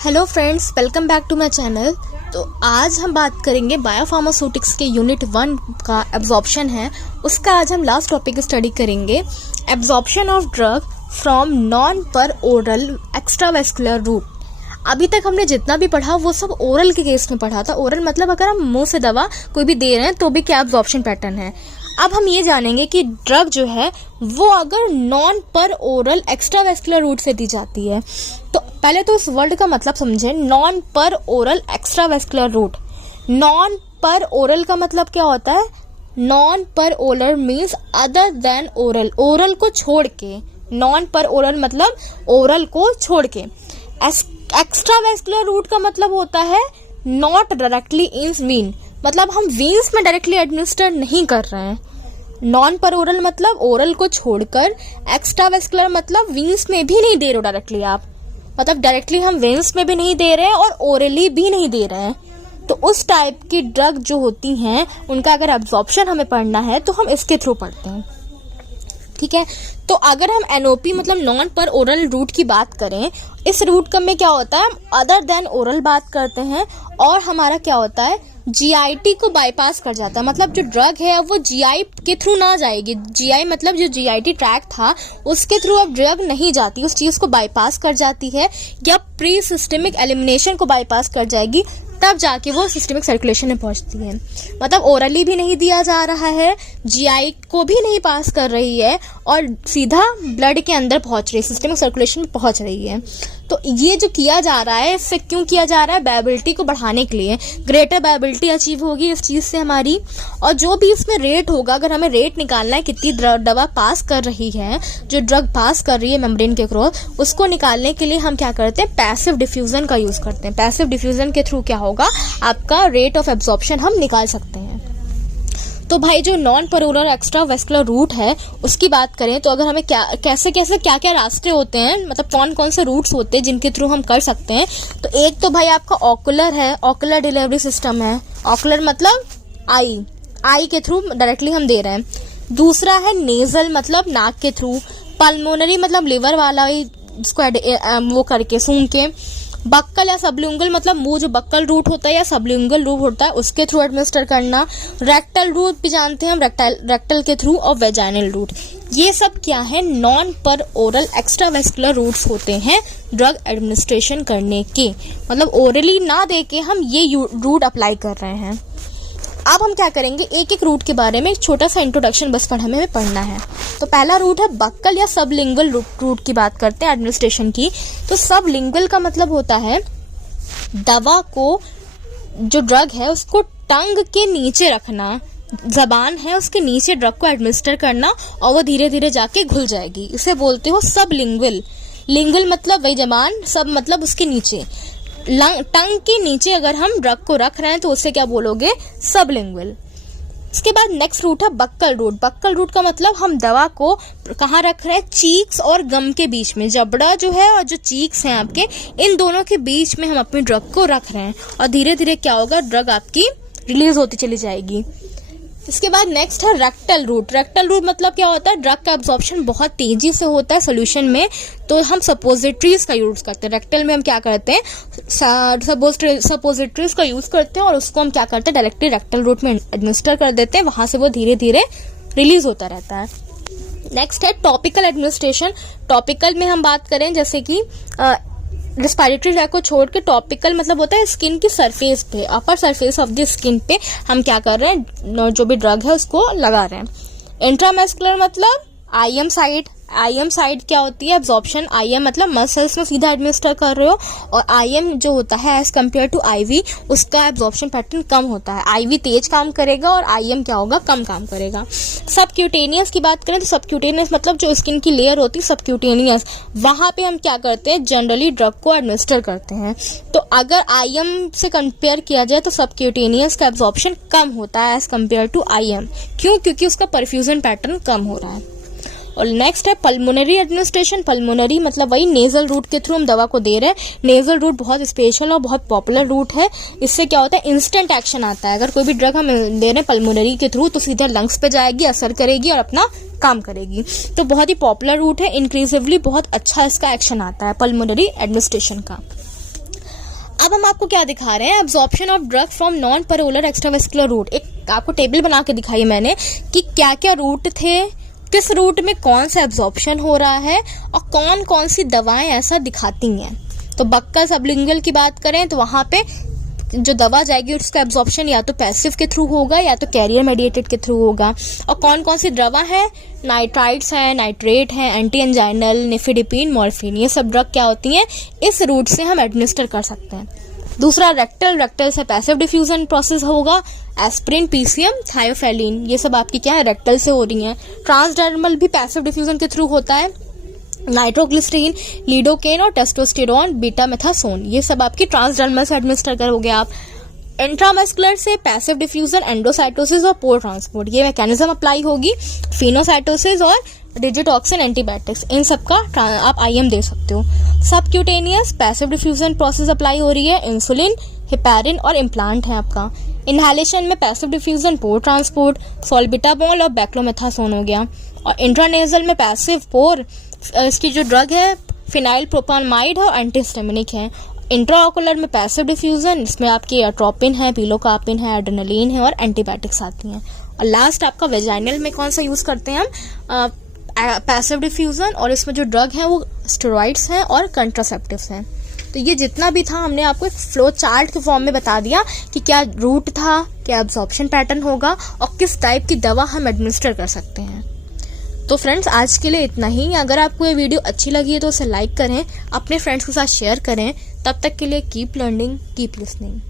Hello friends, welcome back to my channel. तो आज हम बात करेंगे बायोफार्मास्यूटिक्स के यूनिट 1 का एब्जॉर्प्शन है, उसका आज हम लास्ट टॉपिक स्टडी करेंगे। Absorption of drug from non पर ओरल एक्स्ट्रावेस्कुलर रूट। अभी तक हमने जितना भी पढ़ा वो सब ओरल के केस में पढ़ा था। ओरल मतलब अगर हम मुंह से दवा कोई भी दे रहे हैं तो भी क्या एब्जॉर्प्शन पैटर्न है। अब हम ये जानेंगे कि ड्रग जो है वो अगर नॉन पर ओरल एक्स्ट्रावेस्कुलर रूट से दी जाती है तो पहले तो इस वर्ड का मतलब समझें। नॉन पर ओरल एक्स्ट्रावेस्कुलर रूट, नॉन पर ओरल का मतलब क्या होता है? नॉन पर oral means other than oral, oral को छोड़ के। नॉन पर ओरल मतलब ओरल को छोड़ के। एक्स्ट्रावेस्कुलर रूट का मतलब होता है नॉट डायरेक्टली इन वीन, मतलब हम वीन्स में डायरेक्टली एडमिनिस्टर नहीं कर रहे हैं। नॉन पर ओरल मतलब ओरल को छोड़कर, एक्स्ट्रावेस्कुलर मतलब वीन्स में भी नहीं दे रहे हो डायरेक्टली आप, मतलब डायरेक्टली हम वेन्स में भी नहीं दे रहे हैं और ओरली भी नहीं दे रहे हैं। तो उस टाइप की ड्रग जो होती हैं उनका अगर एब्जॉर्प्शन हमें पढ़ना है तो हम इसके थ्रू पढ़ते हैं, ठीक है। तो अगर हम एनओपी मतलब नॉन पर ओरल रूट की बात करें, इस रूट का में क्या होता है, हम अदर देन ओरल बात करते हैं और हमारा क्या होता है, जीआईटी को बाईपास कर जाता है। मतलब जो ड्रग है वो जीआई के थ्रू ना जाएगी। जीआई मतलब जो जीआईटी ट्रैक था उसके थ्रू अब ड्रग नहीं जाती, उस चीज को बाईपास कर जाती है या प्री सिस्टमिक एलिमिनेशन को बाईपास कर जाएगी, तब जाके वो सिस्टमिक सर्कुलेशन में पहुंचती है। मतलब ओरली भी नहीं दिया जा रहा है, जीआई को भी नहीं पास कर रही है और सीधा ब्लड के अंदर पहुंच रही है, सिस्टमिक सर्कुलेशन में पहुंच रही है। तो ये जो किया जा रहा है, इससे क्यों किया जा रहा है? बायोबिलिटी को बढ़ाने के लिए। ग्रेटर बायोबिलिटी अचीव होगी इस चीज से हमारी, और जो भी इसमें रेट होगा, अगर हमें रेट निकालना है कितनी दवा पास कर रही है, जो ड्रग पास कर रही है मेम्ब्रेन के क्रॉस, उसको निकालने के लिए हम क्या करते हैं, पैसिव डिफ्यूजन का यूज करते हैं। पैसिव डिफ्यूजन के थ्रू क्या होगा, आपका रेट ऑफ एब्जॉर्प्शन हम निकाल सकते हैं। तो भाई जो नॉन पर ओरल एक्स्ट्रावेस्कुलर रूट है उसकी बात करें तो अगर हमें कैसे क्या रास्ते होते हैं, मतलब कौन कौन से रूट्स होते हैं जिनके थ्रू हम कर सकते हैं, तो एक तो भाई आपका ऑकुलर है, ऑकुलर डिलीवरी सिस्टम है। ऑकुलर मतलब आई के थ्रू डायरेक्टली हम दे रहे हैं। दूसरा है नेजल मतलब नाक के थ्रू। पल्मोनरी मतलब लिवर वाला इसको वो करके सूंघ के। बक्कल या सबलिंगुअल मतलब मुंह, जो बक्कल रूट होता है या सबलिंगुअल रूट होता है उसके थ्रू एडमिनिस्टर करना। रेक्टल रूट भी जानते हैं हम, रेक्टल के थ्रू, और वेजाइनल रूट। ये सब क्या है, नॉन पर ओरल एक्स्ट्रावेस्कुलर रूट्स होते हैं ड्रग एडमिनिस्ट्रेशन करने के, मतलब ओरली ना देके हम ये रूट अप्लाई कर रहे हैं। अब हम क्या करेंगे, एक एक रूट के बारे में एक छोटा सा इंट्रोडक्शन बस हमें पढ़ना है। तो पहला रूट है बक्कल या सबलिंगुअल रूट की बात करते हैं एडमिनिस्ट्रेशन की। तो सबलिंगुअल का मतलब होता है दवा को, जो ड्रग है उसको टंग के नीचे रखना, जबान है उसके नीचे ड्रग को एडमिनिस्टर करना और वो धीरे धीरे जाके घुल जाएगी, इसे बोलते हो सबलिंगुअल। लिंगुअल मतलब वही जबान, सब मतलब उसके नीचे, टंग के नीचे अगर हम ड्रग को रख रहे हैं तो उससे क्या बोलोगे, सबलिंगुअल। इसके बाद नेक्स्ट रूट है बक्कल रूट। बक्कल रूट का मतलब हम दवा को कहाँ रख रहे हैं, चीक्स और गम के बीच में। जबड़ा जो है और जो चीक्स हैं आपके, इन दोनों के बीच में हम अपनी ड्रग को रख रहे हैं और धीरे धीरे क्या होगा, ड्रग आपकी रिलीज होती चली जाएगी। इसके बाद नेक्स्ट है रेक्टल रूट। रेक्टल रूट मतलब क्या होता है, ड्रग का एब्जॉर्प्शन बहुत तेजी से होता है सोल्यूशन में, तो हम सपोजिटरीज का यूज करते हैं। रेक्टल में हम क्या करते हैं, सपोजिटरीज का यूज करते हैं और उसको हम क्या करते हैं, डायरेक्टली रेक्टल रूट में एडमिनिस्टर कर देते हैं, वहां से वो धीरे धीरे रिलीज होता रहता है। नेक्स्ट है टॉपिकल एडमिनिस्ट्रेशन। टॉपिकल में हम बात करें जैसे कि रेस्पिरेटरी ट्रैक को छोड़ के टॉपिकल मतलब होता है स्किन की सरफेस पे, upper surface of the skin पे हम क्या कर रहे हैं, जो भी ड्रग है उसको लगा रहे हैं। इंट्रामस्कुलर मतलब आईएम साइड। आईएम साइड क्या होती है, एब्जॉर्प्शन। आईएम मतलब मसल्स में सीधा एडमिनिस्टर कर रहे हो, और आईएम जो होता है एज कम्पेयर टू आईवी, उसका एब्जॉर्प्शन पैटर्न कम होता है। आईवी तेज काम करेगा और आईएम क्या होगा, कम काम करेगा। सबक्यूटेनियस की बात करें तो सबक्यूटेनियस मतलब जो स्किन की लेयर होती है सबक्यूटेनियस, वहां पे हम क्या करते हैं, जनरली ड्रग को एडमिनिस्टर करते हैं। तो अगर आईएम से कंपेयर किया जाए तो सबक्यूटेनियस का एब्जॉर्प्शन कम होता है एज कम्पेयर टू आईएम। क्यों? क्योंकि उसका परफ्यूजन पैटर्न कम हो रहा है। और नेक्स्ट है पल्मोनरी एडमिनिस्ट्रेशन। पल्मोनरी मतलब वही नेजल रूट के थ्रू हम दवा को दे रहे हैं। नेजल रूट बहुत स्पेशल और बहुत पॉपुलर रूट है। इससे क्या होता है, इंस्टेंट एक्शन आता है। अगर कोई भी ड्रग हम दे रहे हैं पल्मोनरी के थ्रू तो सीधा लंग्स पे जाएगी, असर करेगी और अपना काम करेगी। तो बहुत ही पॉपुलर रूट है, इंक्रीजिवली बहुत अच्छा इसका एक्शन आता है पल्मोनरी एडमिनिस्ट्रेशन का। अब हम आपको क्या दिखा रहे हैं, absorption of drug from non peroral extravascular route. एक आपको टेबल बना के दिखाई मैंने कि क्या क्या रूट थे, किस रूट में कौन सा एब्जॉर्प्शन हो रहा है और कौन कौन सी दवाएं ऐसा दिखाती हैं। तो बक्कल सबलिंगुअल की बात करें तो वहां पे जो दवा जाएगी उसका एब्जॉर्प्शन या तो पैसिव के थ्रू होगा या तो कैरियर मेडिएटेड के थ्रू होगा। और कौन कौन सी दवा है, नाइट्राइड्स है, नाइट्रेट है, एंटी एंजाइनल, निफिडिपिन, मॉर्फिन, ये सब ड्रग क्या होती हैं, इस रूट से हम एडमिनिस्टर कर सकते हैं। दूसरा रेक्टल से पैसिव डिफ्यूजन प्रोसेस होगा, एस्प्रिन, पीसीएम, थायोफेलिन, ये सब आपकी क्या है, रेक्टल से हो रही हैं। ट्रांसडर्मल भी पैसिव डिफ्यूजन के थ्रू होता है, नाइट्रोग्लिसरीन, लिडोकेन और टेस्टोस्टेरोन, बीटामेथासोन, ये सब आपकी ट्रांसडर्मल से एडमिनिस्टर करोगे आप। इंट्रामस्कुलर से पैसिव डिफ्यूजन, एंडोसाइटोसिस और पोर ट्रांसपोर्ट, ये मैकेनिज्म अप्लाई होगी। फिनोसाइटोसिस और डिजिटॉक्सिन एंटीबायोटिक्स, इन सब का आप आईएम दे सकते हो। Subcutaneous passive diffusion process apply हो रही है, इंसुलिन, हिपैरिन और इम्प्लांट है आपका। इनहेलेशन में पैसिव डिफ्यूजन, पोर ट्रांसपोर्ट, सॉल्बिटामोल और बैक्लोमेथासोन हो गया। और इंट्रानेजल में पैसिव पोर, इसकी जो ड्रग है फिनाइल प्रोपामाइड है और एंटीहिस्टामिनिक है। इंट्राओकुलर में पैसिव डिफ्यूजन, इसमें आपकी एट्रोपिन है, पिलोकार्पिन है, एड्रेनलिन है और एंटीबायोटिक्स आती हैं। और लास्ट आपका वेजाइनल में कौन सा यूज करते हैं हम, पैसिव डिफ्यूजन, और इसमें जो ड्रग है वो स्टेरॉइड्स हैं और कंट्रासेप्टिव्स हैं। तो ये जितना भी था हमने आपको एक फ्लो चार्ट के फॉर्म में बता दिया कि क्या रूट था, क्या एब्जॉर्प्शन पैटर्न होगा और किस टाइप की दवा हम एडमिनिस्टर कर सकते हैं। तो फ्रेंड्स आज के लिए इतना ही। अगर आपको ये वीडियो अच्छी लगी है तो उसे लाइक करें, अपने फ्रेंड्स के साथ शेयर करें। तब तक के लिए कीप लर्निंग, कीप लिसनिंग।